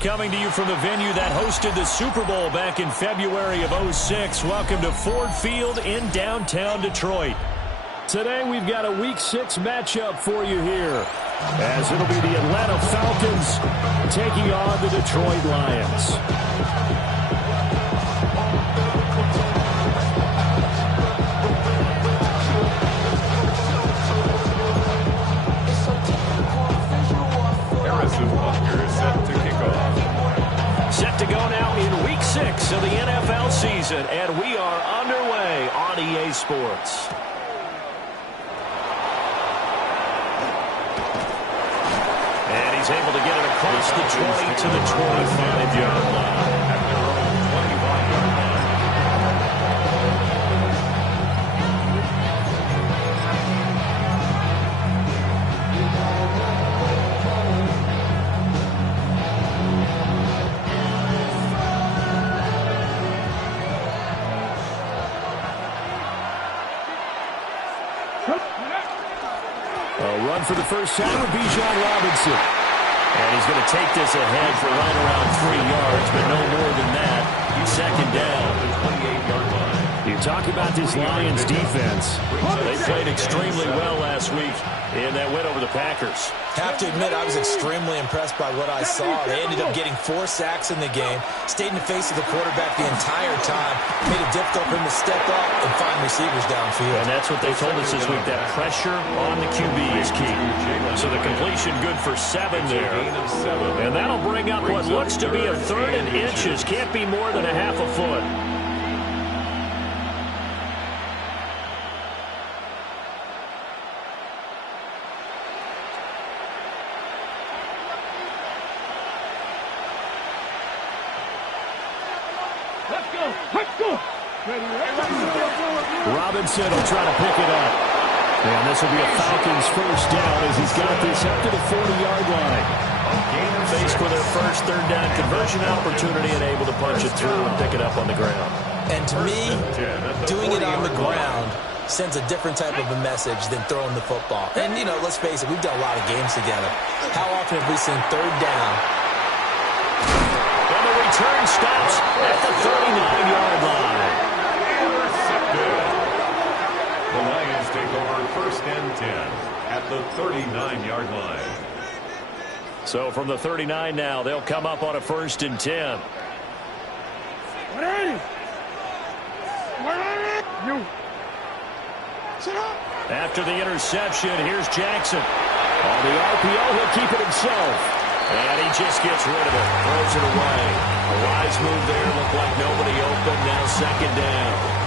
Coming to you from the venue that hosted the Super Bowl back in February of '06. Welcome to Ford Field in downtown Detroit. Today we've got a Week 6 matchup for you here, as it'll be the Atlanta Falcons taking on the Detroit Lions. Set to go now in Week 6 of the NFL season, and we are underway on EA Sports. And he's able to get it across the 20 to the 25-yard line. For the first time would be John Robinson. And he's going to take this ahead for right around 3 yards, but no more than that. He's second down. You talk about this Lions defense. They played extremely well last week in that win over the Packers. Have to admit, I was extremely impressed by what I saw. They ended up getting 4 sacks in the game, stayed in the face of the quarterback the entire time, made it difficult for him to step up and find receivers downfield. And that's what they told us this week, that pressure on the QB is key. So the completion good for 7 there. And that'll bring up what looks to be a 3rd and inches. Can't be more than a half a foot. Robinson will try to pick it up. And this will be a Falcons first down as he's got this up to the 40-yard line. Faced with their first 3rd down conversion opportunity and able to punch it through and pick it up on the ground. And to me, doing it on the ground sends a different type of a message than throwing the football. And, you know, let's face it, we've done a lot of games together. How often have we seen 3rd down? And the return stops at the 39-yard line. The Lions take over 1st and 10 at the 39-yard line. So from the 39 now, they'll come up on a 1st and 10. After the interception, here's Jackson. On the RPO, he'll keep it himself. And he just gets rid of it, throws it away. A wise move there, looked like nobody open, now 2nd down.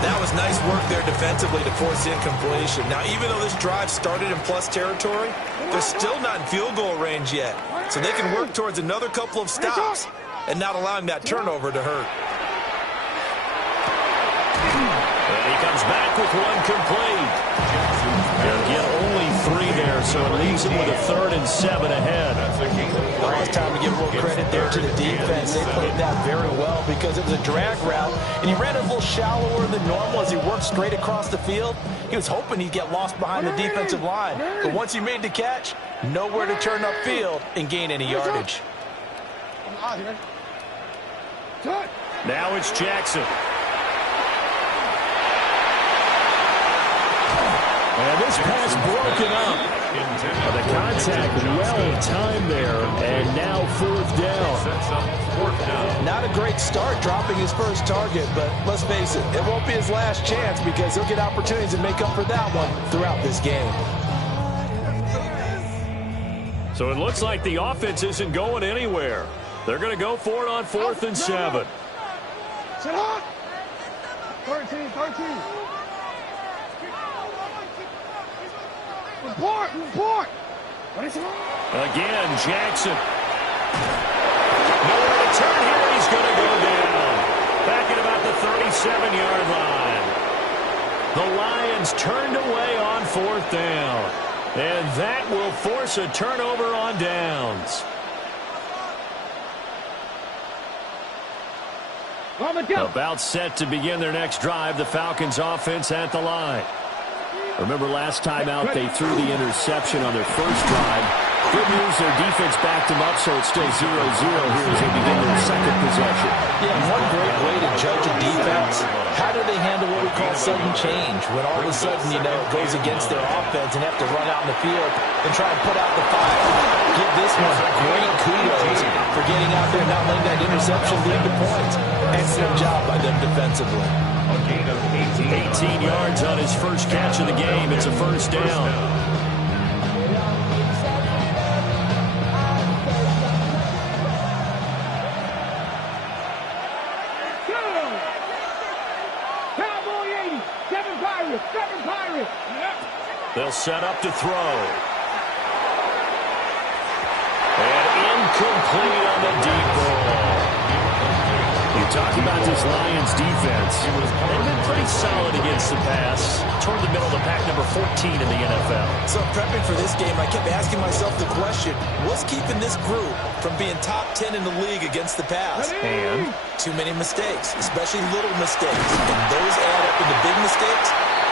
That was nice work there defensively to force incompletion. Now, even though this drive started in plus territory, they're still not in field goal range yet. So they can work towards another couple of stops and not allowing that turnover to hurt. And he comes back with 1 complete. Again, only 3 there, so it leaves him with a 3rd and 7 ahead. Now it's time to give a little credit there to the defense. They played that very well because it was a drag route, and he ran it a little shallower than normal as he worked straight across the field. He was hoping he'd get lost behind the defensive line, but once he made the catch, nowhere to turn upfield and gain any yardage. Now it's Jackson. And this pass broken up. The contact well timed there, and now 4th down. Not a great start dropping his first target, but let's face it, it won't be his last chance because he'll get opportunities to make up for that one throughout this game. So it looks like the offense isn't going anywhere. They're going to go for it on 4th and 7. 13. Report. Again, Jackson. Nowhere to turn here. He's going to go down. Back at about the 37-yard line. The Lions turned away on 4th down. And that will force a turnover on downs. About set to begin their next drive. The Falcons offense at the line. Remember last time out, they threw the interception on their first drive. Good news, their defense backed them up, so it's still 0-0 here as they begin their second possession. Yeah, one great way to judge a defense, how do they handle what we call sudden change? When all of a sudden, it goes against their offense and have to run out in the field and try and put out the fire. Give this one great kudos for getting out there and not letting that interception lead to points. Excellent job by them defensively. A gain of 18 yards on his first catch of the game. It's a first down. They'll set up to throw. And incomplete on the deep ball. You talk about this Lions defense. They've been pretty solid against the pass. Toward the middle of the pack, number 14 in the NFL. So prepping for this game, I kept asking myself the question, what's keeping this group from being top 10 in the league against the pass? And too many mistakes, especially little mistakes. And those add up into big mistakes.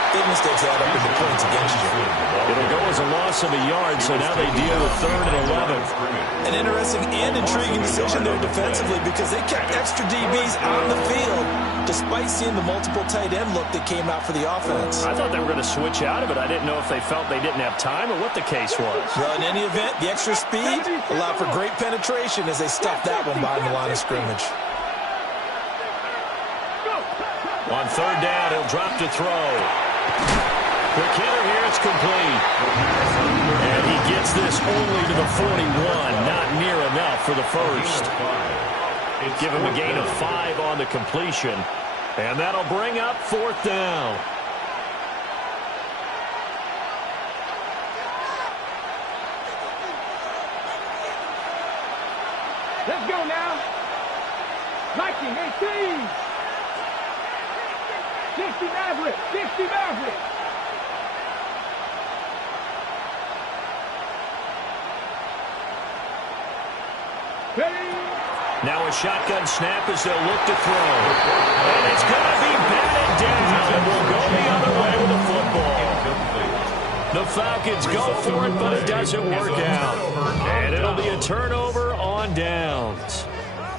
Big mistakes add up into points against you. It'll go as a loss of a yard, so now they deal with 3rd and 11. An interesting and intriguing decision there defensively because they kept extra DBs on the field despite seeing the multiple tight end look that came out for the offense. I thought they were going to switch out of it. I didn't know if they felt they didn't have time or what the case was. Well, in any event, the extra speed allowed for great penetration as they stuffed that one behind the line of scrimmage. On 3rd down, he'll drop to throw. Quick hitter here, it's complete. And he gets this only to the 41, not near enough for the first. Give him a gain of 5 on the completion. And that'll bring up 4th down. Let's go now. 1918. 60 Maverick. 60 Maverick. Now a shotgun snap as they'll look to throw. And it's going to be batted down. And we'll go the other way with the football. The Falcons go for it, but it doesn't work out. And it'll be a turnover on downs.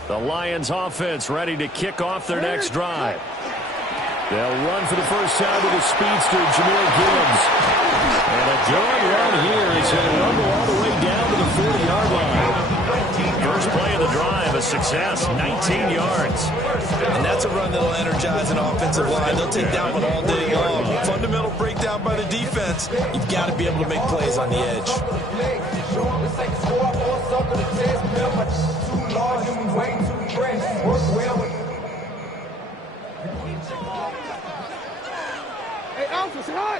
The Lions offense ready to kick off their next drive. They'll run for the first time with a speedster, Jameer Gibbs. And a good run here as he'll rumble all the way down to the 40-yard line. First play of the drive, a success, 19 yards. And that's a run that'll energize an offensive line. They'll take that one all day long. Fundamental breakdown by the defense. You've got to be able to make plays on the edge. Hey, Alpha, say hi.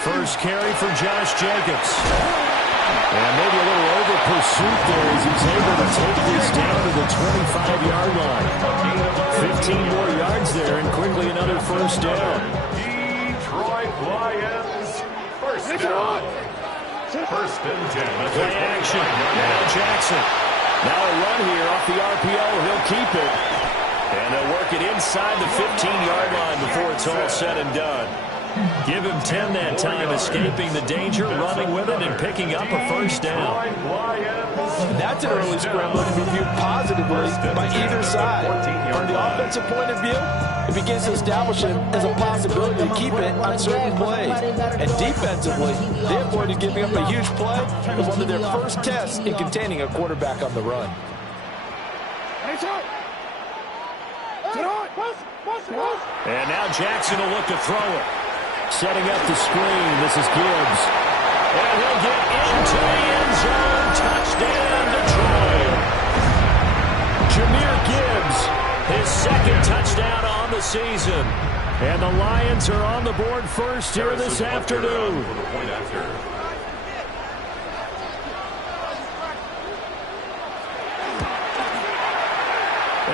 First carry for Josh Jacobs. And maybe a little over pursuit there as he's able to take this down to the 25-yard line. 15 more yards there and quickly another first down. Detroit Lions. First down. First and 10. Play action. Now Jackson. Now a run here off the RPO. He'll keep it. And they'll work it inside the 15-yard line before it's all said and done. Give him 10 that time, escaping the danger, running with it, and picking up a first down. That's an early scramble to be viewed positively by either side. From the offensive point of view, it begins to establish him as a possibility to keep it on certain plays. And defensively, they avoided giving up a huge play as one of their first tests in containing a quarterback on the run. And now Jackson will look to throw it. Setting up the screen, this is Gibbs. And he'll get into the end zone. Touchdown, Detroit. Jameer Gibbs, his second touchdown on the season. And the Lions are on the board first here this afternoon.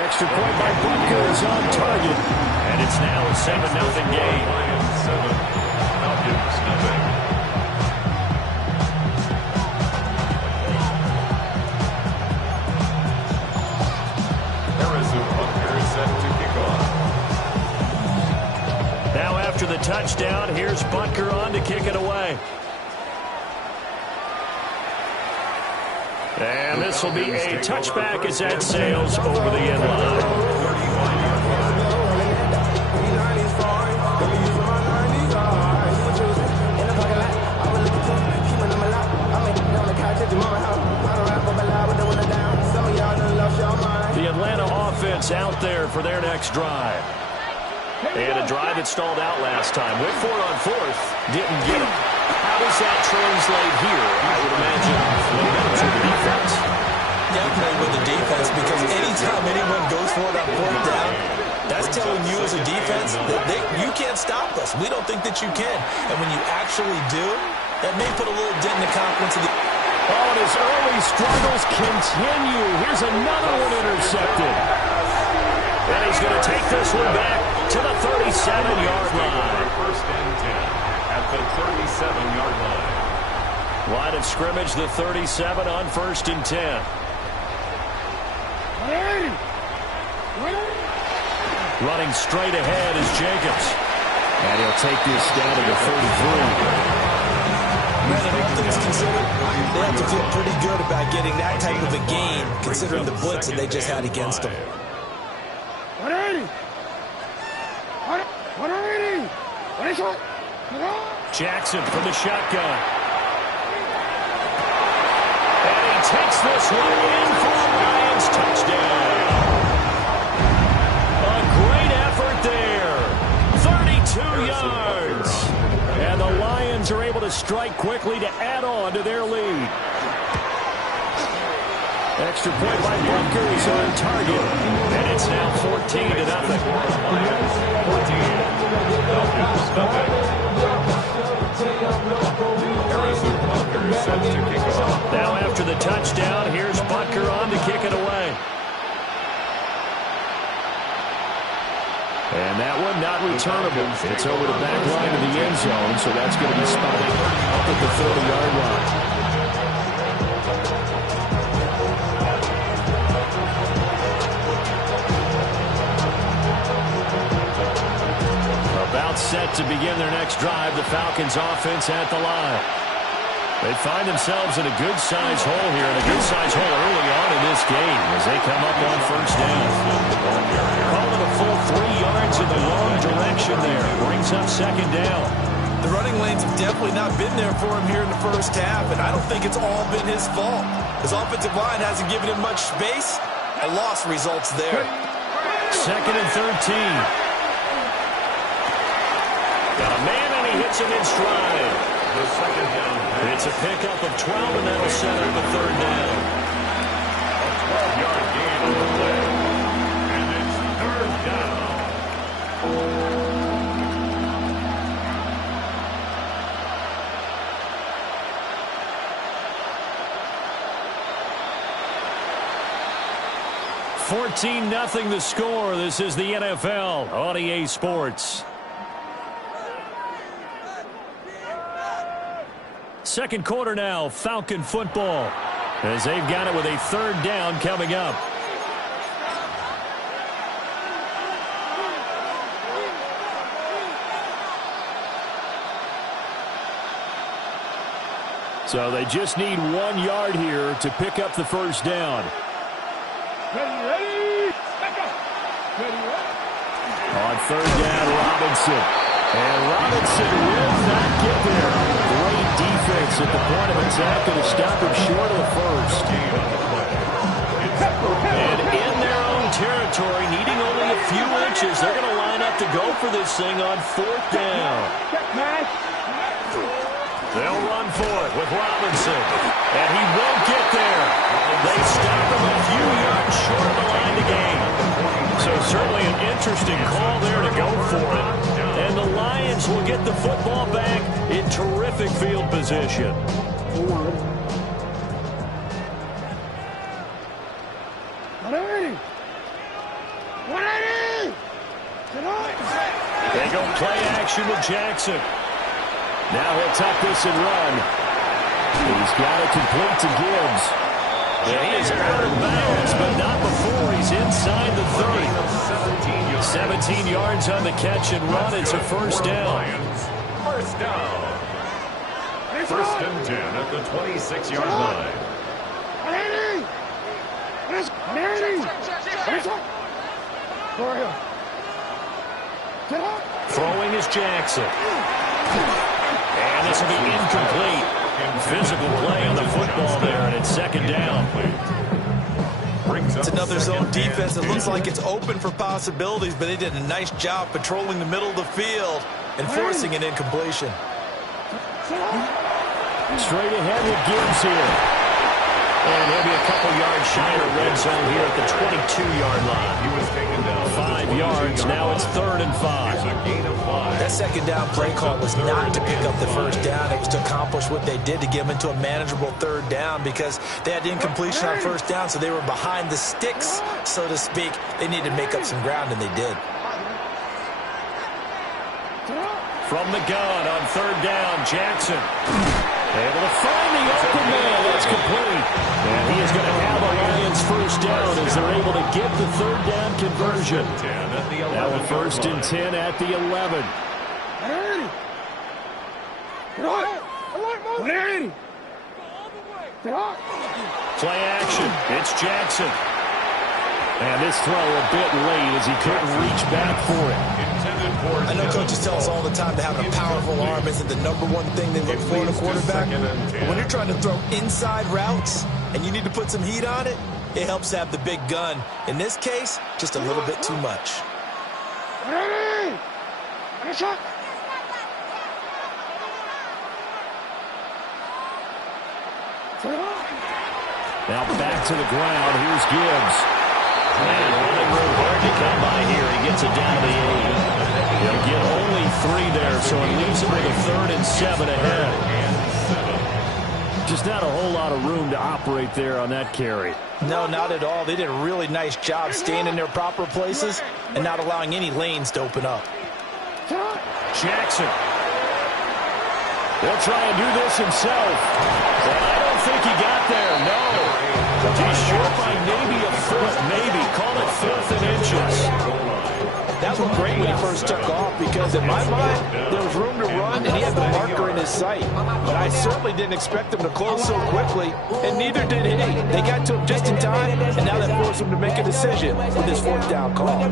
Extra point by Butker is on target. And it's now a 7-0 game. Lions 7, Falcons nothing. Harrison Butker is set to kick off. the touchdown. Here's Butker on to kick it away. And this will be a touchback as that sails over the end line. The Atlanta offense out there for their next drive. And a drive that stalled out last time. Went for it on fourth. Didn't get it. How does that translate here? I would imagine momentum to the defense. Definitely with the defense, because anytime anyone goes for it on fourth down, that's telling you as a defense that you can't stop us. We don't think that you can. And when you actually do, that may put a little dent in the confidence of the... Oh, and his early struggles continue. Here's another one intercepted. And he's going to take this one back to the 37-yard line. First and 10 at the 37-yard line. Line of scrimmage, the 37 on first and 10. Running straight ahead is Jacobs. And he'll take this down to the 33. Man, all things considered, they have to feel pretty good about getting that type of a gain, considering the blitz that they just had against them. 180. Jackson from the shotgun. And he takes this one in for a Lions touchdown. A great effort there. 32 yards. And the Lions are able to strike quickly to add on to their lead. Extra point by Butker is on target. And it's now 14-0. Now after the touchdown, here's Butker on to kick it away. And that one not returnable. It's over the back line of the end zone, so that's going to be spotted up at the 30-yard line. About set to begin their next drive, the Falcons offense at the line. They find themselves in a good-sized hole here, and a good-sized hole early on in this game as they come up on first down. Calling a full 3 yards in the wrong direction there. Brings up second down. The running lanes have definitely not been there for him here in the first half, and I don't think it's all been his fault. His offensive line hasn't given him much space. A loss results there. Second and 13. Got a man, and he hits him in stride. The second down. It's a pickup of 12, and that'll set up a third down. A 12-yard gain on the play. And it's third down. "14-0 the score." This is the NFL on EA Sports. Second quarter now, Falcon football, as they've got it with a third down coming up. So they just need 1 yard here to pick up the first down. Ready. Back up. Ready. On third down, Robinson. And Robinson will not get there. Great defense at the point of attack, going to stop him short of the first. And in their own territory, needing only a few inches, they're going to line up to go for this thing on fourth down. They'll run for it with Robinson. And he won't get there. They stop him a few yards short of the line to gain. So certainly an interesting call there to go for it. And the Lions will get the football back in terrific field position. They go play action with Jackson. Now he'll tuck this and run. He's got it complete to Gibbs. And he is out of bounds, but not before he's inside the 30. 17 yards on the catch and run. It's a first down. First down. First and 10 at the 26-yard line. Throwing is Jackson. And this will be incomplete. Physical play on the football there, and it's second down. It's another zone defense. It looks like it's open for possibilities, but they did a nice job patrolling the middle of the field and forcing an incompletion. Straight ahead with Gibbs here. And he'll be a couple yards shy of red zone here at the 22-yard line. He was taken down 5 yards. Now it's 3rd and 5. a gain of 5. That second down play call was not to pick up the first down. It was to accomplish what they did to get them into a manageable 3rd down because they had incompletion on first down, so they were behind the sticks, so to speak. They needed to make up some ground, and they did. From the gun on 3rd down, Jackson. Able to find the open man. That's complete. And he is going to have a Lions first down as they're able to get the 3rd down conversion. Now a 1st and 10 at the 11. Play action. It's Jackson. And this throw a bit late as he couldn't reach back for it. I know coaches tell us all the time that having a powerful arm isn't the #1 thing they look for in a quarterback. But when you're trying to throw inside routes and you need to put some heat on it, it helps to have the big gun. In this case, just a little bit too much. Now back to the ground. Here's Gibbs. And running room hard to come by here. He gets it down to the 8. He'll get only 3 there, so it leaves him with a 3rd and 7 ahead. Just not a whole lot of room to operate there on that carry. No, not at all. They did a really nice job staying in their proper places and not allowing any lanes to open up. Jackson. He'll try and do this himself. But I don't think he got there, no. He's short by maybe a foot, maybe. Call it 4th and inches. That looked great when he first took off because in my mind, there was room to run and he had the marker in his sight. But I certainly didn't expect him to close so quickly, and neither did he. They got to him just in time, and now that forced him to make a decision with his 4th down call.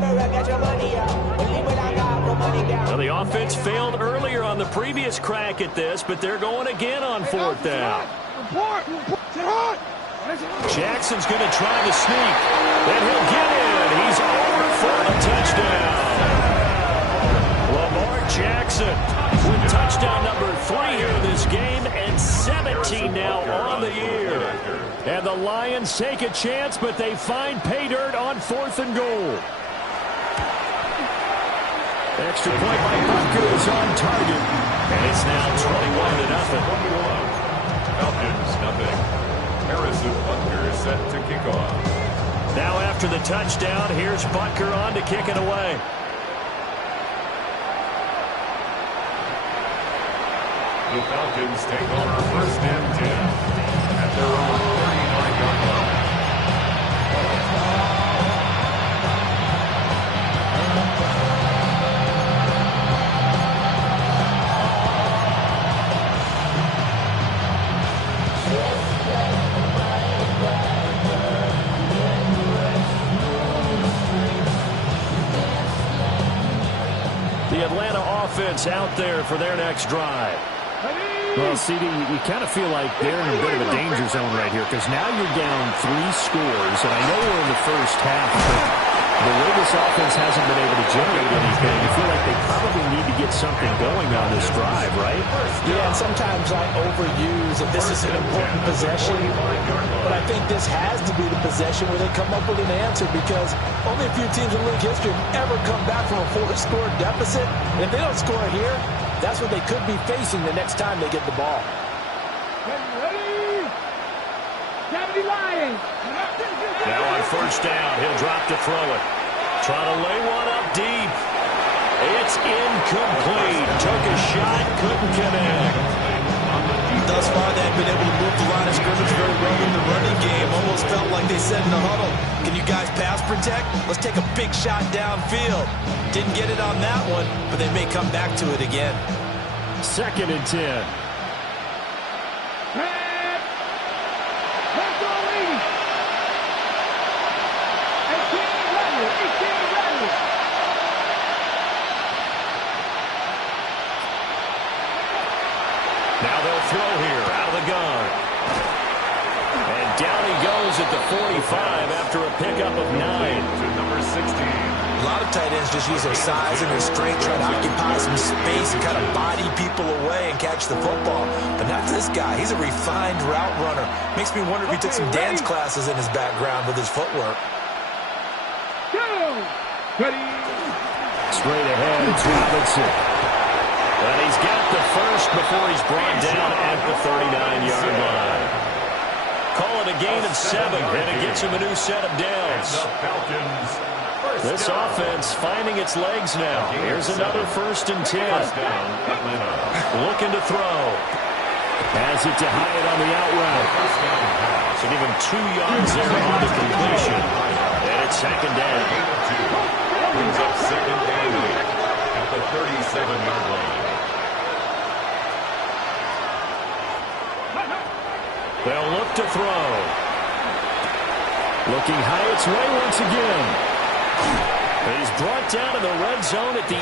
Well, the offense failed earlier on the previous crack at this, but they're going again on 4th down. Jackson's going to try to sneak. Then he'll get in. He's over for a touchdown. Lamar Jackson with touchdown number 3 here in this game, and 17 now on the year. And the Lions take a chance, but they find pay dirt on 4th and goal. Extra point by Butker is on target. And it's now 21-0. Falcons, nothing. Harrison Butker is set to kick off. Now after the touchdown, here's Butker on to kick it away. The Falcons take over 1st and 10 at their own 39-yard line. The Atlanta offense out there for their next drive. Well, CD, you kind of feel like they're in a bit of a danger zone right here because now you're down 3 scores, and I know we're in the first half, but the way this offense hasn't been able to generate anything, you feel like they probably need to get something going on this drive, right? Yeah, and sometimes I overuse that this is an important possession, but I think this has to be the possession where they come up with an answer because only a few teams in league history have ever come back from a 4-score deficit, and if they don't score here, that's what they could be facing the next time they get the ball. Now on 1st down, he'll drop to throw it. Trying to lay one up deep. It's incomplete. Took a shot, couldn't connect. Thus far, they've been able to move the line of scrimmage very well in the running game, almost like they said in the huddle. Can you guys pass protect? Let's take a big shot downfield. Didn't get it on that one, but they may come back to it again. 2nd and 10. Now they'll throw here out of the gun. And down he goes at the 45 after a pickup of 9. To number 16. A lot of tight ends just use their size and their strength, try to occupy some space and kind of body people away and catch the football. But not this guy. He's a refined route runner. Makes me wonder if he took some dance classes in his background with his footwork. Straight ahead, it's Robinson. And he's got the first before he's brought down at the 39-yard line. Call it a gain of 7, and it gets him a new set of downs. This offense finding its legs now. Here's another 1st and 10. Looking to throw. Has it to Hyatt on the out route. So give him 2 yards there on the completion. And it's 2nd down. Brings up 2nd and 8 at the 37-yard line. They'll look to throw. Looking Hyatt's way once again. He's brought down in the red zone at the 18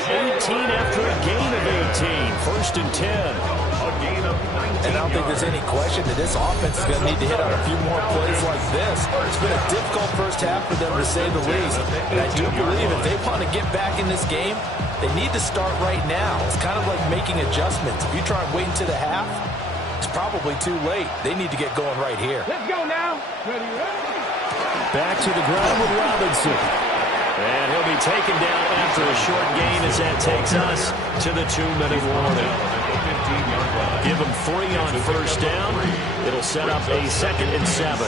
after a gain of 18. 1st and 10. A gain of 19. And I don't think there's any question that this offense is going to need to hit on a few more plays like this. It's been a difficult first half for them, to say the least. And I do believe if they want to get back in this game, they need to start right now. It's kind of like making adjustments. If you try and wait until the half, it's probably too late. They need to get going right here. Let's go now. Ready. Back to the ground with Robinson. And he'll be taken down after a short gain as that takes us to the 2-minute warning. Give him 3 on 1st down. It'll set up a 2nd and 7.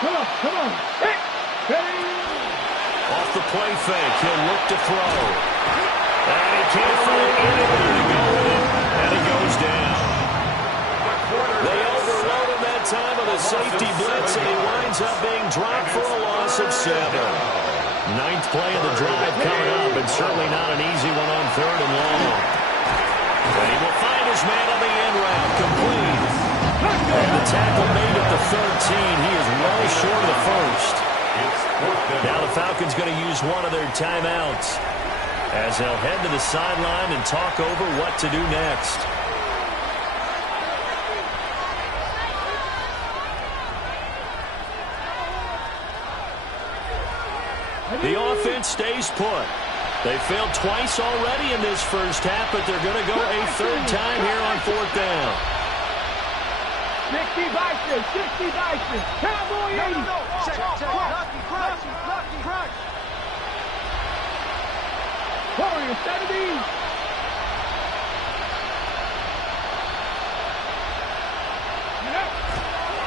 Come on. Hey. Off the play fake, he'll look to throw. And he can't find anywhere to go with it. And he goes down. They overload him that time with a safety blitz, and he winds up being dropped for a loss of 7. 9th play of the drive coming up, and certainly not an easy one on 3rd and long. And he will find his man on the end route, complete. And the tackle made at the 13. He is well short of the 1st. Now the Falcons going to use one of their timeouts as they'll head to the sideline and talk over what to do next. The offense stays put. They failed twice already in this first half, but they're going to go a 3rd time here on 4th down. 60 Bison. Cowboy 80. Check. Crack. Warrior 70.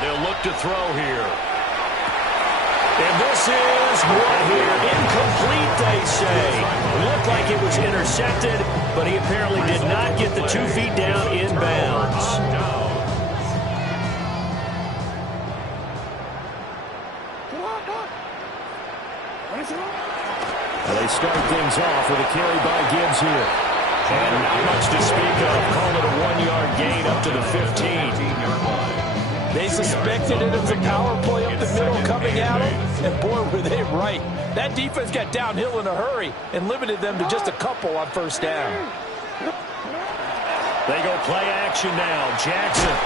They'll look to throw here. And this is what here? Incomplete, they say. Looked like it was intercepted, but he apparently did not get the 2 feet down inbounds. They start things off with a carry by Gibbs here. And not much to speak of. Call it a 1-yard gain up to the 15-yard line. They suspected it as a power play up the middle coming at them, and boy, were they right. That defense got downhill in a hurry and limited them to just a couple on 1st down. They go play action now. Jackson.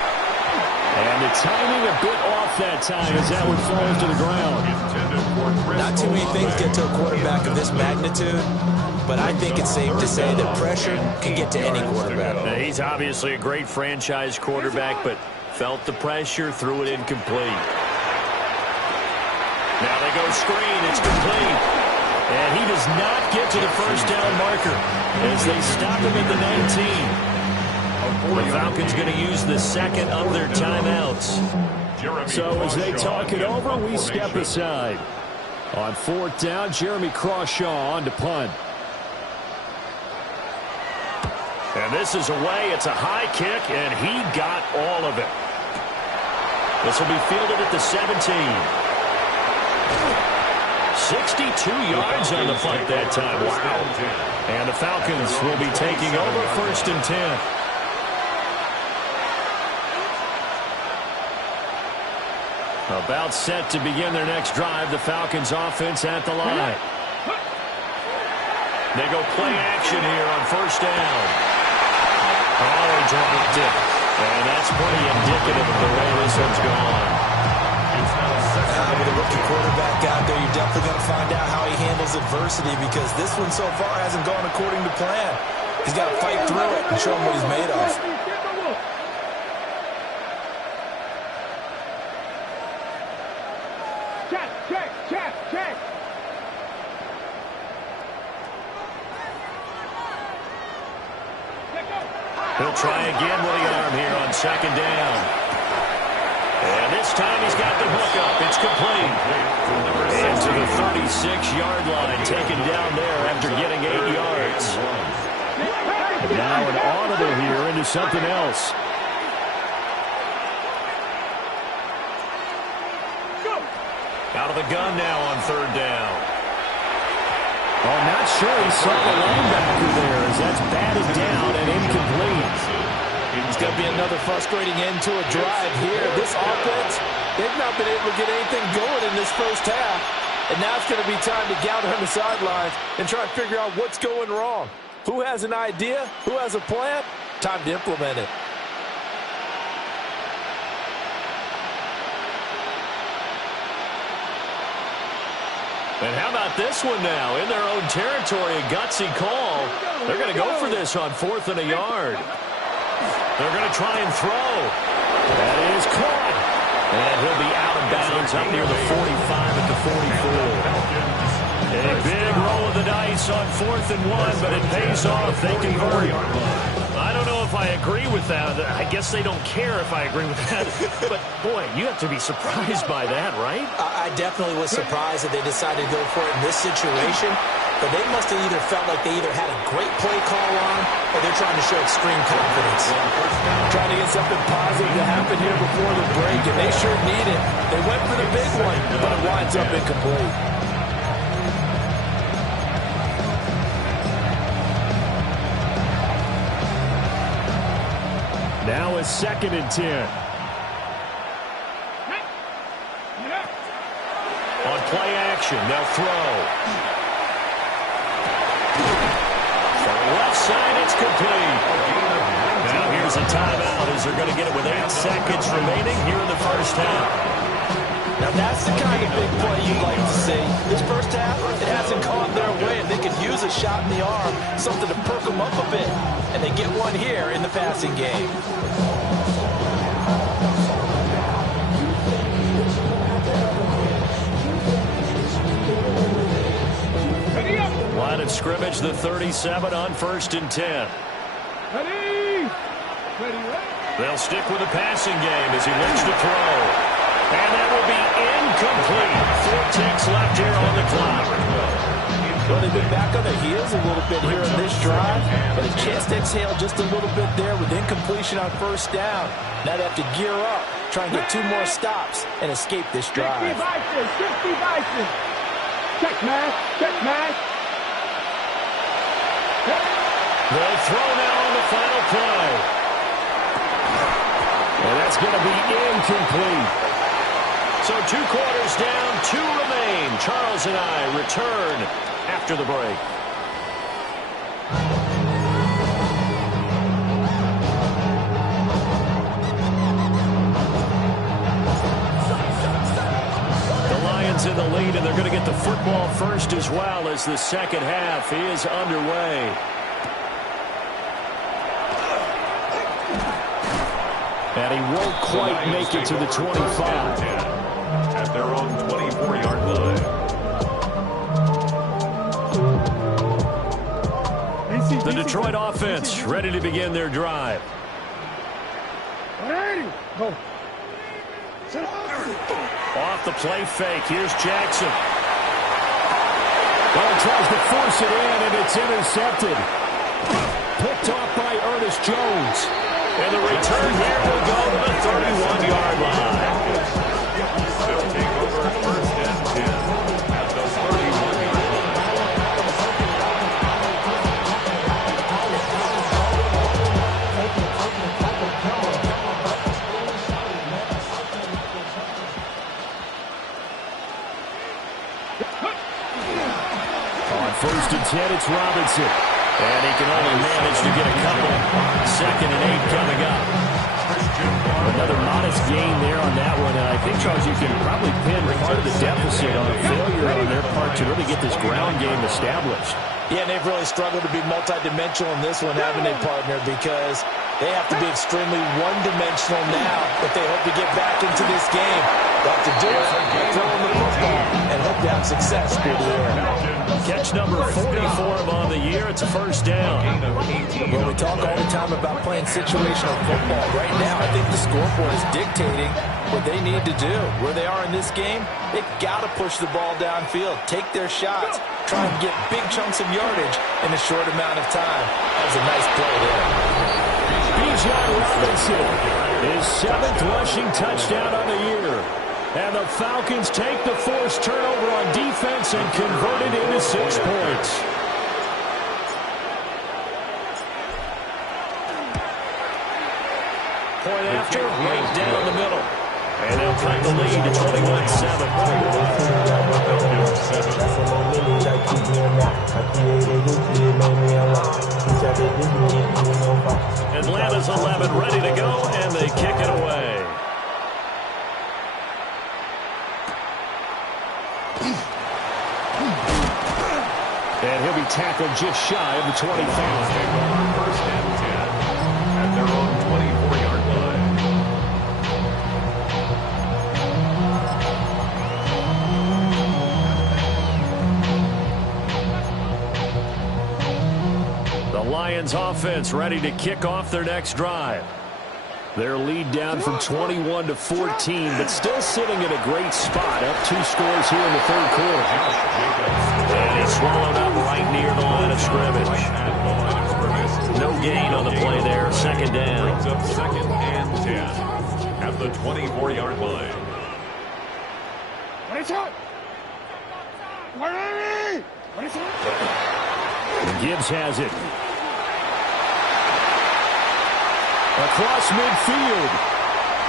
And the timing a bit off that time as that one falls to the ground. Not too many things get to a quarterback of this magnitude, but I think it's safe to say that pressure can get to any quarterback. Now, he's obviously a great franchise quarterback, but felt the pressure, threw it incomplete. Now they go screen, it's complete. And he does not get to the 1st down marker as they stop him at the 19. The Falcons going to use the 2nd of their timeouts. So as they talk it over, we step aside. On 4th down, Jeremy Crawshaw on to punt. And this is away. It's a high kick, and he got all of it. This will be fielded at the 17. 62 yards on the punt that time. Wow. And the Falcons will be taking over 1st and 10. About set to begin their next drive. The Falcons offense at the line. They go play action here on 1st down. Oh, he dropped it. And that's pretty indicative of the way this one's gone. With a rookie quarterback out there, you're definitely going to find out how he handles adversity, because this one so far hasn't gone according to plan. He's got to fight through it and show him what he's made of. Check. He'll try again with the arm here on 2nd down. And this time he's got the hook up. It's complete. And to the 36-yard line, taken down there after getting 8 yards. And now an audible here into something else. Out of the gun now on 3rd down. Oh, not sure he saw the linebacker there, as that's batted down and incomplete. It's going to be another frustrating end to a drive here. This offense, they've not been able to get anything going in this first half. And now it's going to be time to gather on the sidelines and try and figure out what's going wrong. Who has an idea? Who has a plan? Time to implement it. And how about this one now? In their own territory, a gutsy call. They're going to go for this on 4th and a yard. They're going to try and throw. That is caught. And he'll be out of bounds up near the 45 at the 44. A big roll of the dice on 4th and 1, but it pays off. They convert. I don't know if I agree with that. I guess they don't care if I agree with that. But, boy, you have to be surprised by that, right? I definitely was surprised that they decided to go for it in this situation. But they must have either felt like they either had a great play call on, or they're trying to show extreme confidence. Trying to get something positive to happen here before the break, and they sure need it. They went for the big one, but it winds up incomplete. Now a 2nd and 10. On play action, they'll throw. Left side, it's complete. Now here's a timeout as they're going to get it with 8 seconds remaining here in the first half. Now that's the kind of big play you'd like to see. This first half, it hasn't gone their way, and they could use a shot in the arm, something to perk them up a bit. And they get one here in the passing game. Line of scrimmage, the 37 on 1st and 10. Ready. They'll stick with the passing game as he looks to throw. And that will be incomplete. 4 ticks left here on the clock. Well, they've been back on their heels a little bit here in this drive, but a chance to exhale just a little bit there with incompletion on 1st down. Now they have to gear up, try and get 2 more stops and escape this drive. 60 Bison. Check, man. They'll throw now on the final play. And that's going to be incomplete. So 2 quarters down, 2 remain. Charles and I return after the break. The Lions in the lead, and they're going to get the football first as well as the second half is underway. And he won't quite make it to the 25. At their own 24-yard line. The Detroit offense ready to begin their drive. Off the play fake. Here's Jackson. Well, tries to force it in, and it's intercepted. Picked off by Ernie Curtis Jones. And the return here will go to the 31-yard line. They'll take over first and 10 at the 31-yard line. On first and 10, it's Robinson. And he can only manage to get a couple. 2nd and 8 coming up. Another modest gain there on that one. And I think, Charles, you can probably pin part of the deficit on a failure on their part to really get this ground game established. Yeah, and they've really struggled to be multidimensional in this one, haven't they, partner? Because they have to be extremely one-dimensional now if they hope to get back into this game. They have to do it, throw the football, and hope to have success through the air. Catch number 44 on the year. It's a first down. Well, we talk all the time about playing situational football. Right now, I think the scoreboard is dictating what they need to do. Where they are in this game, they've got to push the ball downfield, take their shots, try and get big chunks of yardage in a short amount of time. That was a nice play there. Bijan Robinson, his 7th rushing touchdown on the year. And the Falcons take the forced turnover on defense and convert it into 6 points. Point after, right down the middle. And they'll cut the lead to 21-7. Atlanta's 11 ready to go, and they kick it away. And he'll be tackled just shy of the 25. First and 10 at their own 24-yard line. The Lions offense ready to kick off their next drive. Their lead down from 21 to 14, but still sitting in a great spot. Up 2 scores here in the 3rd quarter. And he's swallowed up right near the line of scrimmage. No gain on the play there. 2nd down. Brings up 2nd and 10 at the 24-yard line. Gibbs has it. Across midfield.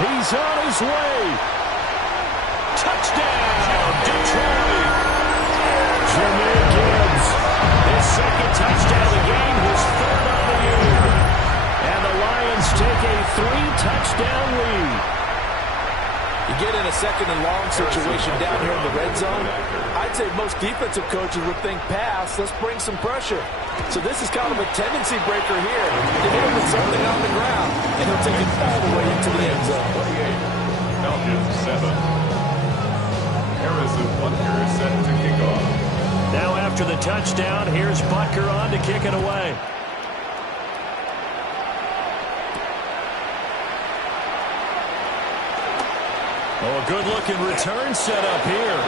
He's on his way. Touchdown, Detroit. Jameer Gibbs. His 2nd touchdown of the game, his 3rd on the year. And the Lions take a 3-touchdown lead. You get in a 2nd and long situation down here in the red zone, I'd say most defensive coaches would think pass, let's bring some pressure. So this is kind of a tendency breaker here. To hit him with something on the ground, and he'll take it all the way into the end zone. 28, Falcons 7. Harrison Butker is set to kick off. Now after the touchdown, here's Butker on to kick it away. Oh, a good-looking return set up here.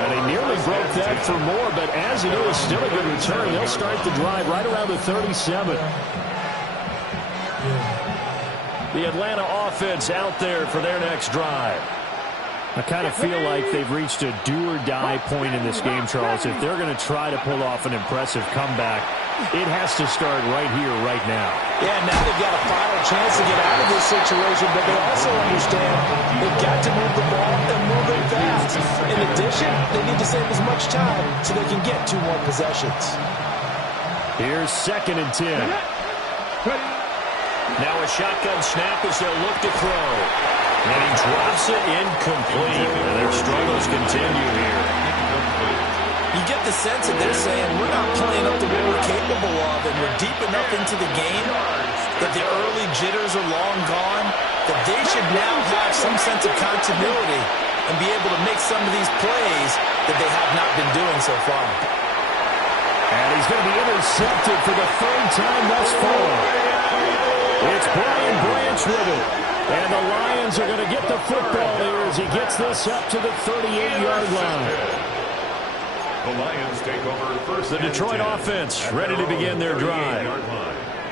And he nearly broke that for more, but as it is, still a good return. They'll start the drive right around the 37. The Atlanta offense out there for their next drive. I kind of feel like they've reached a do-or-die point in this game, Charles. If they're going to try to pull off an impressive comeback, it has to start right here, right now. Yeah, now they've got a final chance to get out of this situation, but they also understand they've got to move the ball and move it fast. In addition, they need to save as much time so they can get 2 more possessions. Here's 2nd and 10. Now a shotgun snap as they'll look to throw. And he drops it incomplete. And their struggles continue here. You get the sense that they're saying we're not playing up to what we're capable of, and we're deep enough into the game that the early jitters are long gone, that they should now have some sense of continuity and be able to make some of these plays that they have not been doing so far. And he's going to be intercepted for the 3rd time thus far. It's Brian Branch with it. And the Lions are going to get the football here as he gets this up to the 38-yard line. The Lions take over first. The Detroit offense ready to begin their drive.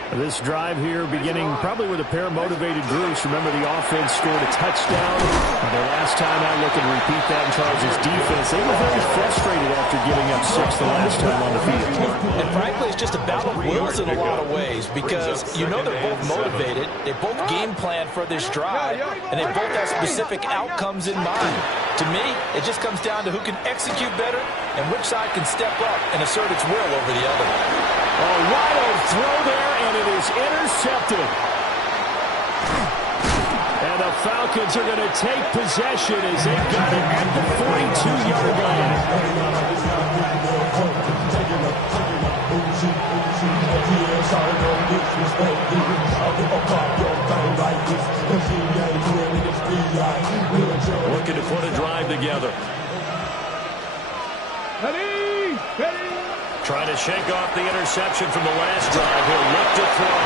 This drive here beginning probably with a pair of motivated groups. Remember, the offense scored a touchdown. Their last time out, looking to repeat that in Chargers defense. They were very frustrated after giving up 6 the last time on the field. And frankly, it's just a battle of wills in a lot of ways because you know they're both motivated. They both game plan for this drive, and they both have specific outcomes in mind. To me, it just comes down to who can execute better and which side can step up and assert its will over the other. A wild throw there, and it is intercepted. And the Falcons are going to take possession as they've got it at the 42-yard line. Looking to put a drive together. Ready, ready. Trying to shake off the interception from the last drive. He'll look to throw.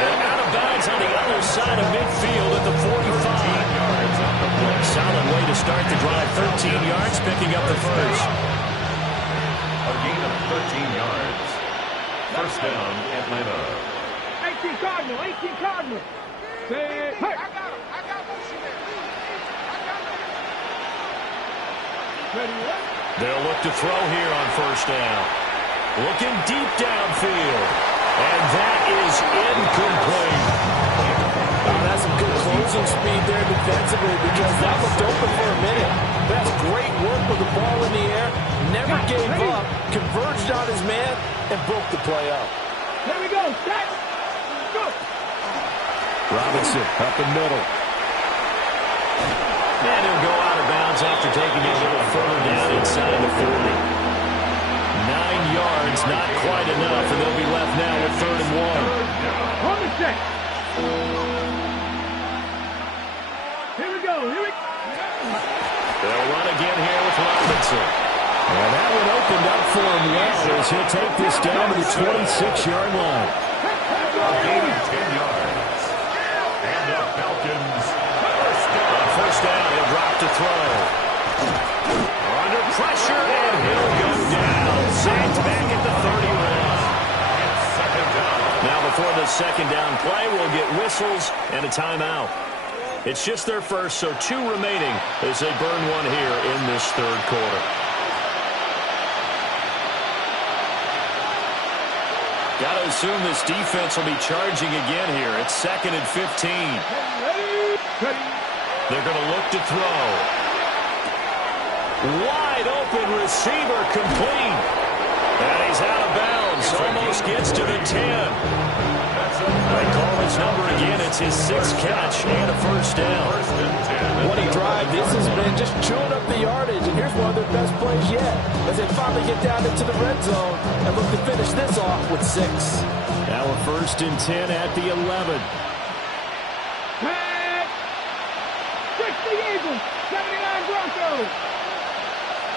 And out of bounds on the other side of midfield at the 45. Solid way to start the drive. 13 yards, picking up the first. A gain of 13 yards. First down, Atlanta. 18 Cardinal, 18 Cardinal. Say, hey. Ready, ready. They'll look to throw here on first down. Looking deep downfield. And that is incomplete. That's some good closing speed there defensively because that looked open for a minute. That's great work with the ball in the air. Never gave up, converged on his man, and broke the play up. Here we go. Set. Go. Robinson up the middle. And he'll go out of bounds after taking it a little further down inside the 40. 9 yards, not quite enough, and they'll be left now with 3rd and 1. On the set. Here we go. Here we go. They'll run again here with Robinson. And that one opened up for him well as he'll take this down to the 26-yard line. A gain of 10 yards. And the Falcons. First down, he'll drop to throw. Under pressure, and he'll go down. Sacked back at the 31. It's second down. Now before the second down play, we'll get whistles and a timeout. It's just their first, so 2 remaining as they burn one here in this 3rd quarter. Got to assume this defense will be charging again here. It's 2nd and 15. Ready, ready. They're going to look to throw. Wide open receiver complete. And he's out of bounds. Almost gets to the 10. They call his number again. It's his 6th catch and a first down. What a drive. This has been just chewing up the yardage, and here's one of their best plays yet as they finally get down into the red zone and look to finish this off with 6. Now a 1st and 10 at the 11. Pass. 60 Eagles. 79 Broncos.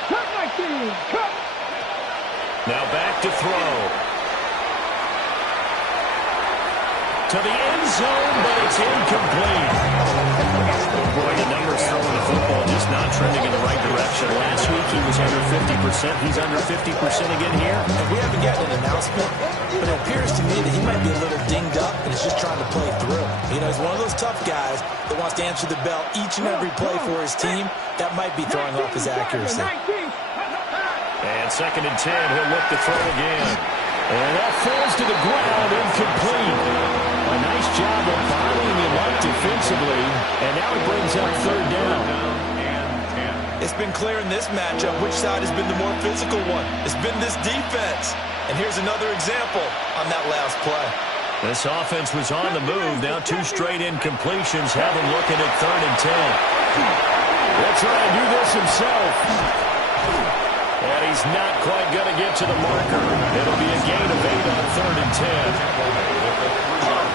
Cut my team. Cut. Now back to throw. To the end zone, but it's incomplete. Boy, the numbers throwing the football just not trending in the right direction. Last week he was under 50%. He's under 50% again here. And we haven't gotten an announcement, but it appears to me that he might be a little dinged up and is just trying to play through. You know, he's one of those tough guys that wants to answer the bell each and every play for his team. That might be throwing off his accuracy. And 2nd and 10, he'll look to throw again. And that falls to the ground, incomplete. A nice job of bottling him up defensively, and now it brings up 3rd down. It's been clear in this matchup which side has been the more physical one. It's been this defense. And here's another example on that last play. This offense was on the move. Now 2 straight incompletions have him looking at 3rd and 10. He'll try and do this himself. And he's not quite going to get to the marker. It'll be a gain of 8 on 3rd and 10.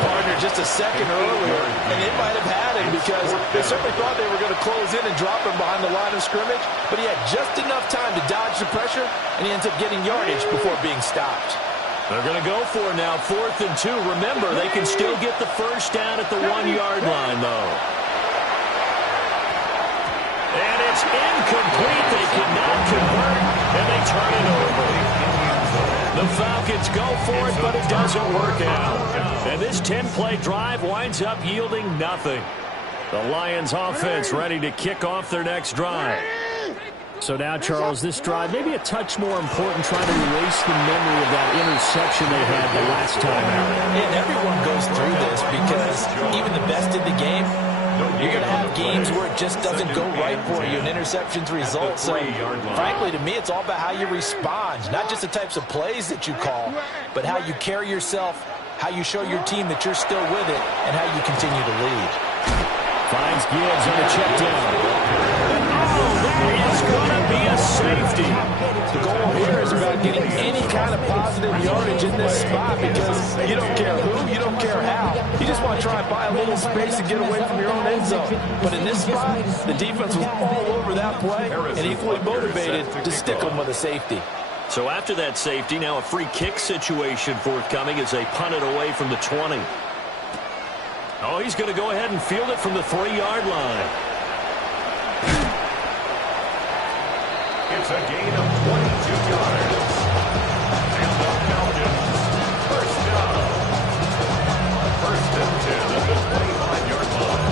Partner just a second earlier, and they might have had him because they certainly thought they were going to close in and drop him behind the line of scrimmage, but he had just enough time to dodge the pressure, and he ends up getting yardage before being stopped. They're going to go for it now, 4th and 2. Remember, they can still get the first down at the 1-yard line, though. And it's incomplete. They cannot convert, and they turn it over. The Falcons Falcons go for it, but it doesn't work out. And this 10-play drive winds up yielding nothing. The Lions offense ready to kick off their next drive. So now, Charles, this drive maybe a touch more important, trying to erase the memory of that interception they had the last time out. And everyone goes through this because even the best in the game, you're going to have games where it just doesn't go right for you, and interceptions result. So, frankly, to me, it's all about how you respond, not just the types of plays that you call, but how you carry yourself, how you show your team that you're still with it, and how you continue to lead. Finds Gibbs on the check down. It's going to be a safety. The goal here is about getting any kind of positive yardage in this spot because you don't care who, you don't care how. You just want to try and buy a little space and get away from your own end zone. But in this spot, the defense was all over that play and equally motivated to stick them with a safety. So after that safety, now a free kick situation forthcoming as they punt it away from the 20. Oh, he's going to go ahead and field it from the 3-yard line. It's a gain of 22 yards. And the Falcons, first down. First and 10 at the 25-yard line.